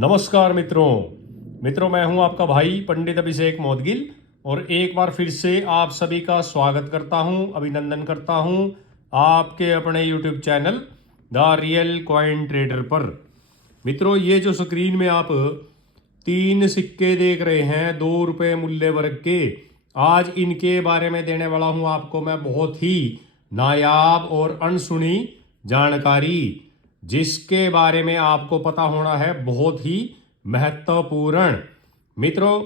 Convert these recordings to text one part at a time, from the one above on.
नमस्कार मित्रों मैं हूं आपका भाई पंडित अभिषेक मोदगिल और एक बार फिर से आप सभी का स्वागत करता हूं, अभिनंदन करता हूं आपके अपने YouTube channel the real coin trader पर। मित्रों, ये जो स्क्रीन में आप 3 सिक्के देख रहे हैं 2 रुपये मूल्य वर्ग के, आज इनके बारे में देने वाला हूं आपको मैं बहुत ही नायाब और अनसुनी जानकारी, जिसके बारे में आपको पता होना है बहुत ही महत्वपूर्ण। मित्रों,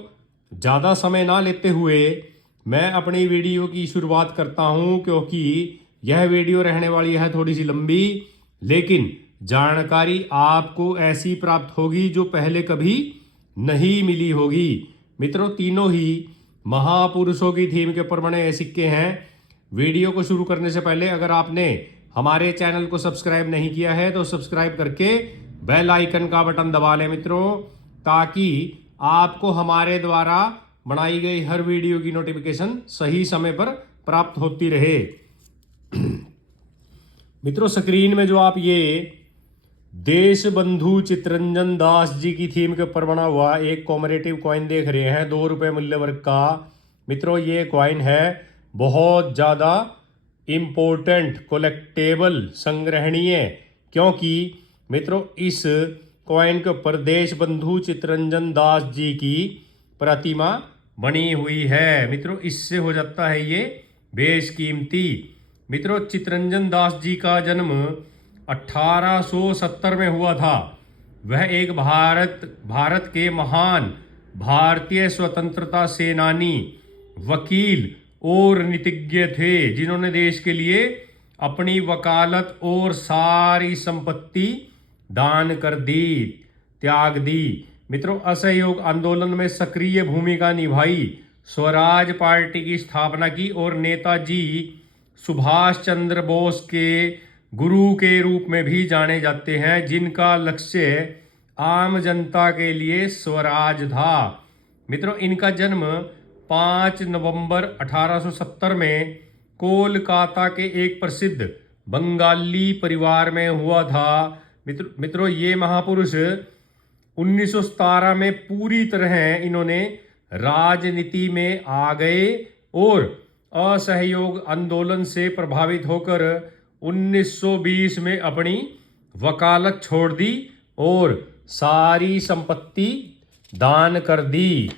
ज़्यादा समय ना लेते हुए मैं अपनी वीडियो की शुरुआत करता हूं, क्योंकि यह वीडियो रहने वाली है थोड़ी सी लंबी, लेकिन जानकारी आपको ऐसी प्राप्त होगी जो पहले कभी नहीं मिली होगी। मित्रों, तीनों ही महापुरुषों की थीम के ऊपर बने सिक्के हैं। वीडियो को शुरू करने से पहले अगर आपने हमारे चैनल को सब्सक्राइब नहीं किया है तो सब्सक्राइब करके बेल आइकन का बटन दबा लें मित्रों, ताकि आपको हमारे द्वारा बनाई गई हर वीडियो की नोटिफिकेशन सही समय पर प्राप्त होती रहे। मित्रों, स्क्रीन में जो आप ये देश बंधु चितरंजन दास जी की थीम के ऊपर बना हुआ एक कॉमरेटिव कॉइन देख रहे हैं 2 रुपये मूल्य वर्ग का। मित्रों, ये कॉइन है बहुत ज़्यादा इम्पोर्टेंट, कोलेक्टेबल, संग्रहणीय, क्योंकि मित्रों इस कॉइन के ऊपर देश बंधु चितरंजन दास जी की प्रतिमा बनी हुई है। मित्रों, इससे हो जाता है ये बेशकीमती। मित्रों, चितरंजन दास जी का जन्म 1870 में हुआ था। वह एक भारत के महान भारतीय स्वतंत्रता सेनानी, वकील और नीतिज्ञ थे, जिन्होंने देश के लिए अपनी वकालत और सारी संपत्ति दान कर दी, त्याग दी। मित्रों, असहयोग आंदोलन में सक्रिय भूमिका निभाई, स्वराज पार्टी की स्थापना की और नेताजी सुभाष चंद्र बोस के गुरु के रूप में भी जाने जाते हैं, जिनका लक्ष्य आम जनता के लिए स्वराज था। मित्रों, इनका जन्म 5 नवंबर 1870 में कोलकाता के एक प्रसिद्ध बंगाली परिवार में हुआ था। मित्रों, ये महापुरुष 1917 में पूरी तरह इन्होंने राजनीति में आ गए और असहयोग आंदोलन से प्रभावित होकर 1920 में अपनी वकालत छोड़ दी और सारी संपत्ति दान कर दी।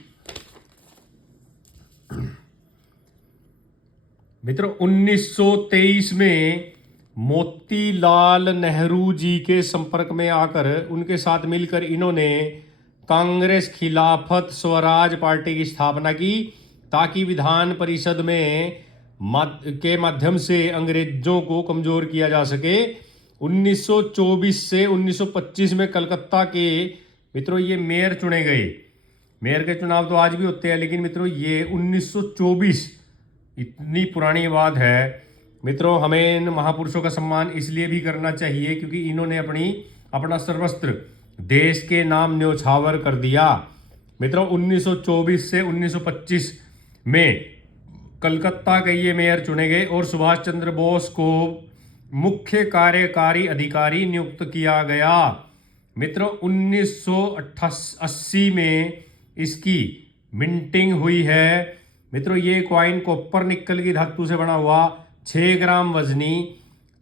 मित्रों, 1923 में मोतीलाल नेहरू जी के संपर्क में आकर उनके साथ मिलकर इन्होंने कांग्रेस खिलाफत स्वराज पार्टी की स्थापना की, ताकि विधान परिषद में के माध्यम से अंग्रेजों को कमजोर किया जा सके। 1924 से 1925 में कलकत्ता के मित्रों ये मेयर चुने गए। मेयर के चुनाव तो आज भी होते हैं, लेकिन मित्रों ये 1924 इतनी पुरानी बात है। मित्रों, हमें इन महापुरुषों का सम्मान इसलिए भी करना चाहिए क्योंकि इन्होंने अपना सर्वस्त्र देश के नाम न्योछावर कर दिया। मित्रों, 1924 से 1925 में कलकत्ता के ये मेयर चुने गए और सुभाष चंद्र बोस को मुख्य कार्यकारी अधिकारी नियुक्त किया गया। मित्रों, 1980 में इसकी मिंटिंग हुई है। मित्रों, ये कॉइन कॉपर निकल की धातु से बना हुआ 6 ग्राम वजनी,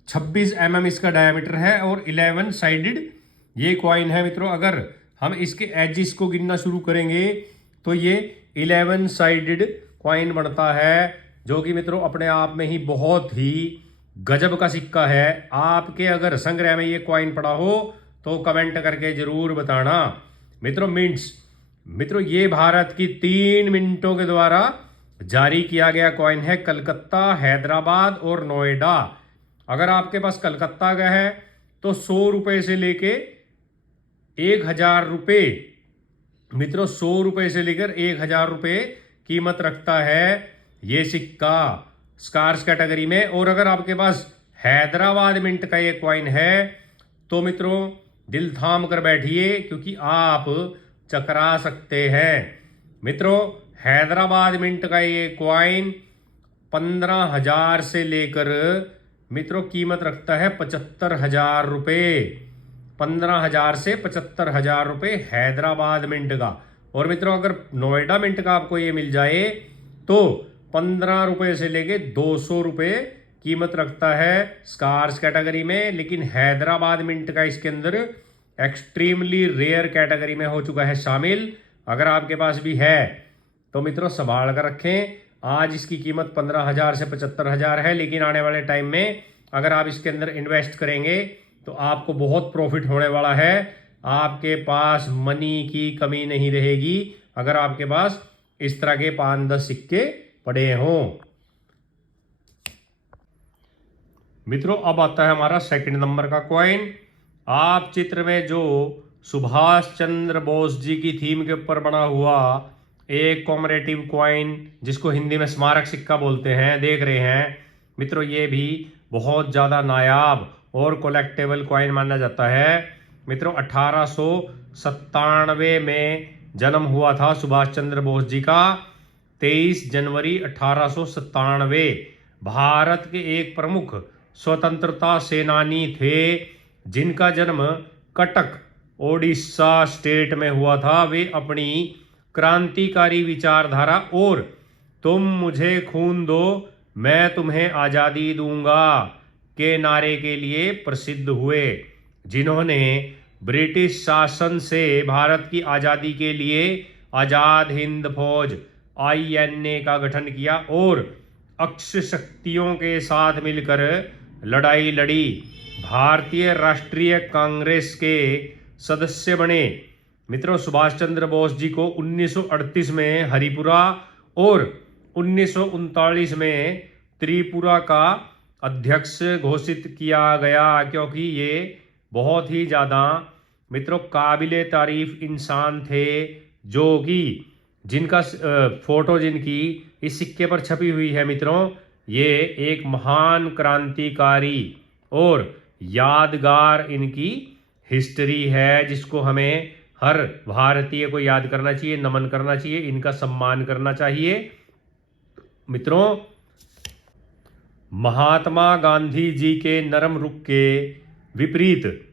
26 mm इसका डायमीटर है और 11 साइडेड ये कॉइन है। मित्रों, अगर हम इसके एजिस को गिनना शुरू करेंगे तो ये 11 साइडेड कॉइन बनता है, जो कि मित्रों अपने आप में ही बहुत ही गजब का सिक्का है। आपके अगर संग्रह में ये कॉइन पड़ा हो तो कमेंट करके जरूर बताना। मित्रों, ये भारत की 3 मिंटों के द्वारा जारी किया गया कॉइन है। कलकत्ता, हैदराबाद और नोएडा। अगर आपके पास कलकत्ता का है तो 100 रुपये से लेके 1000 रुपये, मित्रों 100 रुपये से लेकर 1000 रुपये कीमत रखता है ये सिक्का स्कार्स कैटेगरी में। और अगर आपके पास हैदराबाद मिंट का ये कॉइन है तो मित्रों दिल थाम कर बैठिए, क्योंकि आप चकरा सकते हैं। मित्रों, हैदराबाद मिंट का ये कॉइन 15,000 से लेकर मित्रों कीमत रखता है 75,000 रुपये। 15,000 से 75,000 रुपये हैदराबाद मिंट का। और मित्रों अगर नोएडा मिंट का आपको ये मिल जाए तो 15 रुपये से लेके 200 रुपये कीमत रखता है स्कार्स कैटेगरी में। लेकिन हैदराबाद मिंट का इसके अंदर एक्सट्रीमली रेयर कैटेगरी में हो चुका है शामिल। अगर आपके पास भी है तो मित्रों संभाल कर रखें। आज इसकी कीमत 15,000 से 75,000 है, लेकिन आने वाले टाइम में अगर आप इसके अंदर इन्वेस्ट करेंगे तो आपको बहुत प्रॉफिट होने वाला है। आपके पास मनी की कमी नहीं रहेगी अगर आपके पास इस तरह के 5-10 सिक्के पड़े हों। मित्रों अब आता है हमारा सेकंड नंबर का कॉइन। आप चित्र में जो सुभाष चंद्र बोस जी की थीम के ऊपर बना हुआ एक कॉमरेटिव कॉइन, जिसको हिंदी में स्मारक सिक्का बोलते हैं, देख रहे हैं मित्रों। ये भी बहुत ज़्यादा नायाब और कलेक्टेबल कॉइन माना जाता है। मित्रों 1897 में जन्म हुआ था सुभाष चंद्र बोस जी का। 23 जनवरी 1897 भारत के एक प्रमुख स्वतंत्रता सेनानी थे जिनका जन्म कटक ओडिशा स्टेट में हुआ था। वे अपनी क्रांतिकारी विचारधारा और तुम मुझे खून दो मैं तुम्हें आज़ादी दूंगा के नारे के लिए प्रसिद्ध हुए, जिन्होंने ब्रिटिश शासन से भारत की आज़ादी के लिए आज़ाद हिंद फौज INA का गठन किया और अक्ष शक्तियों के साथ मिलकर लड़ाई लड़ी। भारतीय राष्ट्रीय कांग्रेस के सदस्य बने। मित्रों सुभाष चंद्र बोस जी को 1938 में हरिपुरा और 1939 में त्रिपुरा का अध्यक्ष घोषित किया गया, क्योंकि ये बहुत ही ज़्यादा मित्रों काबिले तारीफ इंसान थे, जो कि जिनका फोटो जिनकी इस सिक्के पर छपी हुई है। मित्रों ये एक महान क्रांतिकारी और यादगार इनकी हिस्ट्री है, जिसको हमें हर भारतीय को याद करना चाहिए, नमन करना चाहिए, इनका सम्मान करना चाहिए। मित्रों महात्मा गांधी जी के नरम रुख के विपरीत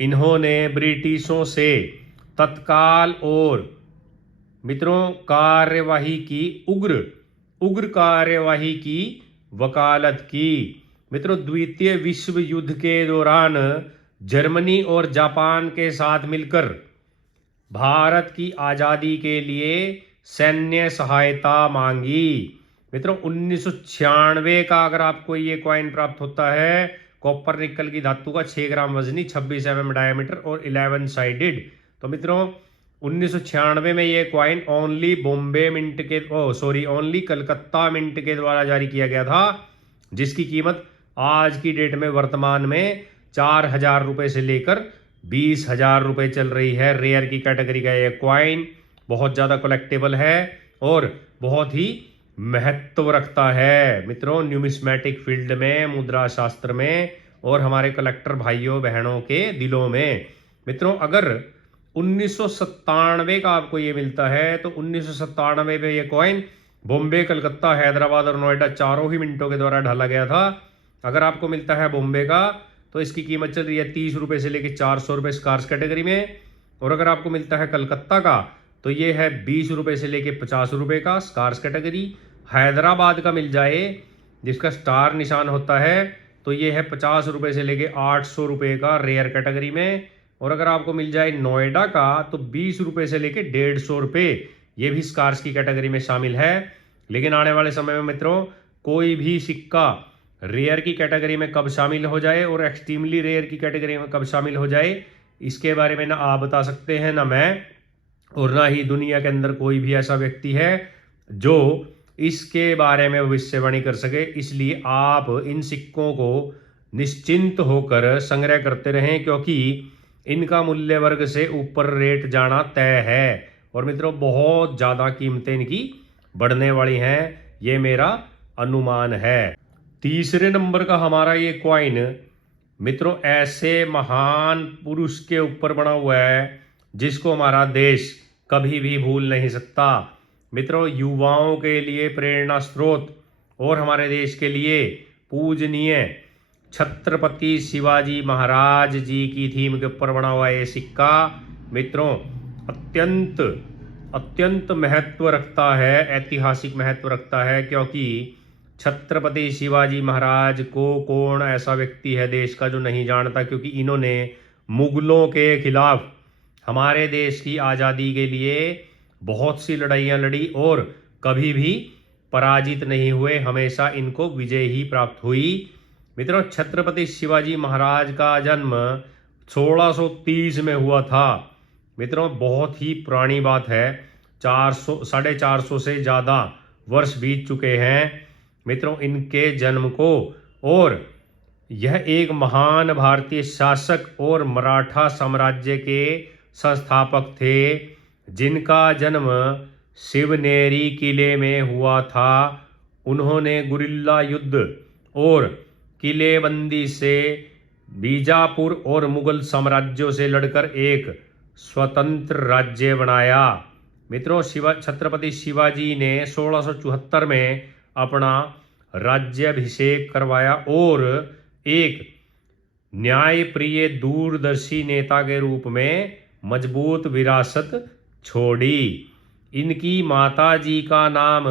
इन्होंने ब्रिटिशों से तत्काल और मित्रों कार्यवाही की उग्र कार्यवाही की वकालत की। मित्रों द्वितीय विश्व युद्ध के दौरान जर्मनी और जापान के साथ मिलकर भारत की आज़ादी के लिए सैन्य सहायता मांगी। मित्रों 1996 का अगर आपको ये कॉइन प्राप्त होता है, कॉपर निकल की धातु का 6 ग्राम वजनी, 26 mm डायमीटर और 11 साइडेड। तो मित्रों 1996 में ये कॉइन ओनली कलकत्ता मिंट के द्वारा जारी किया गया था, जिसकी कीमत आज की डेट में वर्तमान में 4,000 रुपये से लेकर 20,000 रुपये चल रही है। रेयर की कैटेगरी का ये कॉइन बहुत ज़्यादा कलेक्टेबल है और बहुत ही महत्व रखता है मित्रों न्यूमिस्मेटिक फील्ड में, मुद्रा शास्त्र में और हमारे कलेक्टर भाइयों बहनों के दिलों में। मित्रों अगर 1997 का आपको ये मिलता है तो 1997 में ये कॉइन बॉम्बे, कलकत्ता, हैदराबाद और नोएडा चारों ही मिनटों के द्वारा ढाला गया था। अगर आपको मिलता है बॉम्बे का तो इसकी कीमत चल रही है 30 रुपये से लेकर 400 रुपये स्कार्स कैटेगरी में। और अगर आपको मिलता है कलकत्ता का तो ये है 20 रुपये से लेकर 50 रुपये का स्कार्स कैटेगरी। हैदराबाद का मिल जाए जिसका स्टार निशान होता है तो ये है 50 रुपये से लेकर 800 रुपये का रेयर कैटेगरी में। और अगर आपको मिल जाए नोएडा का तो 20 रुपये से लेकर 150 रुपये, ये भी स्कार्स की कैटेगरी में शामिल है। लेकिन आने वाले समय में मित्रों कोई भी सिक्का रेयर की कैटेगरी में कब शामिल हो जाए और एक्सट्रीमली रेयर की कैटेगरी में कब शामिल हो जाए, इसके बारे में ना आप बता सकते हैं, ना मैं, और ना ही दुनिया के अंदर कोई भी ऐसा व्यक्ति है जो इसके बारे में भविष्यवाणी कर सके। इसलिए आप इन सिक्कों को निश्चिंत होकर संग्रह करते रहें, क्योंकि इनका मूल्य वर्ग से ऊपर रेट जाना तय है और मित्रों बहुत ज़्यादा कीमतें इनकी बढ़ने वाली हैं, ये मेरा अनुमान है। तीसरे नंबर का हमारा ये कॉइन मित्रों ऐसे महान पुरुष के ऊपर बना हुआ है जिसको हमारा देश कभी भी भूल नहीं सकता। मित्रों युवाओं के लिए प्रेरणा स्रोत और हमारे देश के लिए पूजनीय छत्रपति शिवाजी महाराज जी की थीम के ऊपर बना हुआ ये सिक्का मित्रों अत्यंत अत्यंत महत्व रखता है, ऐतिहासिक महत्व रखता है, क्योंकि छत्रपति शिवाजी महाराज को कौन ऐसा व्यक्ति है देश का जो नहीं जानता, क्योंकि इन्होंने मुगलों के खिलाफ हमारे देश की आज़ादी के लिए बहुत सी लड़ाइयाँ लड़ी और कभी भी पराजित नहीं हुए, हमेशा इनको विजय ही प्राप्त हुई। मित्रों छत्रपति शिवाजी महाराज का जन्म 1630 में हुआ था। मित्रों बहुत ही पुरानी बात है, 450 से ज़्यादा वर्ष बीत चुके हैं मित्रों इनके जन्म को। और यह एक महान भारतीय शासक और मराठा साम्राज्य के संस्थापक थे, जिनका जन्म शिवनेरी किले में हुआ था। उन्होंने गुरिल्ला युद्ध और किलेबंदी से बीजापुर और मुगल साम्राज्यों से लड़कर एक स्वतंत्र राज्य बनाया। मित्रों छत्रपति शिवाजी ने 1674 में अपना राज्याभिषेक करवाया और एक न्यायप्रिय दूरदर्शी नेता के रूप में मजबूत विरासत छोड़ी। इनकी माताजी का नाम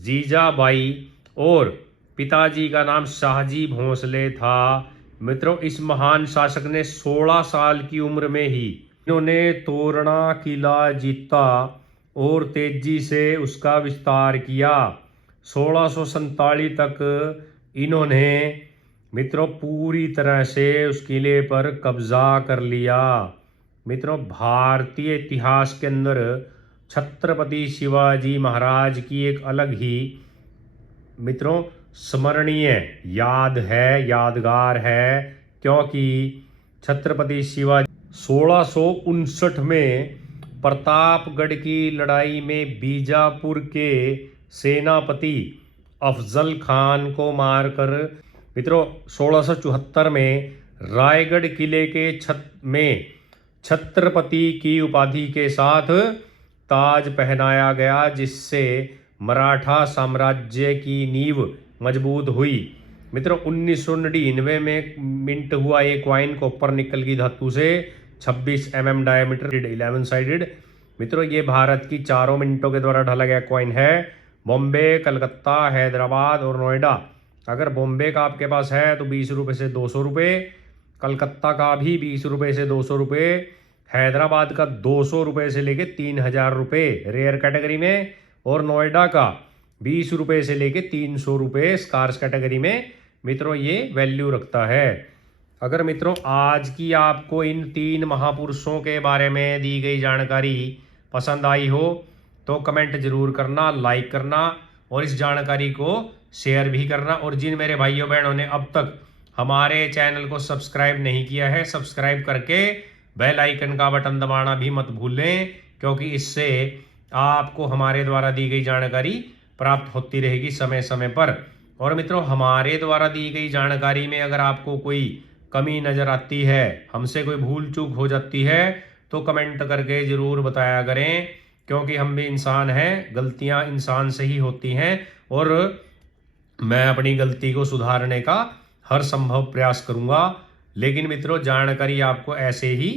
जीजाबाई और पिताजी का नाम शाहजी भोंसले था। मित्रों इस महान शासक ने 16 साल की उम्र में ही इन्होंने तोरणा किला जीता और तेजी से उसका विस्तार किया। 1647 तक इन्होंने मित्रों पूरी तरह से उस किले पर कब्जा कर लिया। मित्रों भारतीय इतिहास के अंदर छत्रपति शिवाजी महाराज की एक अलग ही मित्रों स्मरणीय याद है, यादगार है, क्योंकि छत्रपति शिवाजी 1659 में प्रतापगढ़ की लड़ाई में बीजापुर के सेनापति अफजल खान को मारकर मित्रों 1674 में रायगढ़ किले के में छत्रपति की उपाधि के साथ ताज पहनाया गया, जिससे मराठा साम्राज्य की नींव मजबूत हुई। मित्रों 1999 में मिंट हुआ एक कॉइन कॉपर निकल की धातु से 26 mm डायमीटर 11 साइडेड। मित्रों ये भारत की चारों मिनटों के द्वारा ढाला गया कॉइन है। बॉम्बे, कलकत्ता, हैदराबाद और नोएडा, अगर बॉम्बे का आपके पास है तो 20 रुपये से 200 रुपये, कलकत्ता का भी 20 रुपये से 200 रुपये, हैदराबाद का 200 रुपये से लेके 3000 रुपये रेयर कैटेगरी में, और नोएडा का 20 रुपये से लेके 300 रुपये स्कार्स कैटेगरी में मित्रों ये वैल्यू रखता है। अगर मित्रों आज की आपको इन 3 महापुरुषों के बारे में दी गई जानकारी पसंद आई हो तो कमेंट जरूर करना, लाइक करना और इस जानकारी को शेयर भी करना। और जिन मेरे भाइयों बहनों ने अब तक हमारे चैनल को सब्सक्राइब नहीं किया है, सब्सक्राइब करके बेल आइकन का बटन दबाना भी मत भूलें, क्योंकि इससे आपको हमारे द्वारा दी गई जानकारी प्राप्त होती रहेगी समय समय पर। और मित्रों हमारे द्वारा दी गई जानकारी में अगर आपको कोई कमी नज़र आती है, हमसे कोई भूल चूक हो जाती है, तो कमेंट करके ज़रूर बताया करें, क्योंकि हम भी इंसान हैं, गलतियां इंसान से ही होती हैं और मैं अपनी गलती को सुधारने का हर संभव प्रयास करूंगा। लेकिन मित्रों जानकारी आपको ऐसे ही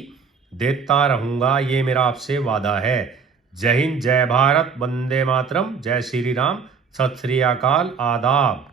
देता रहूंगा, ये मेरा आपसे वादा है। जय हिंद, जय भारत, वंदे मातरम, जय श्री राम, सत श्री अकाल, आदाब।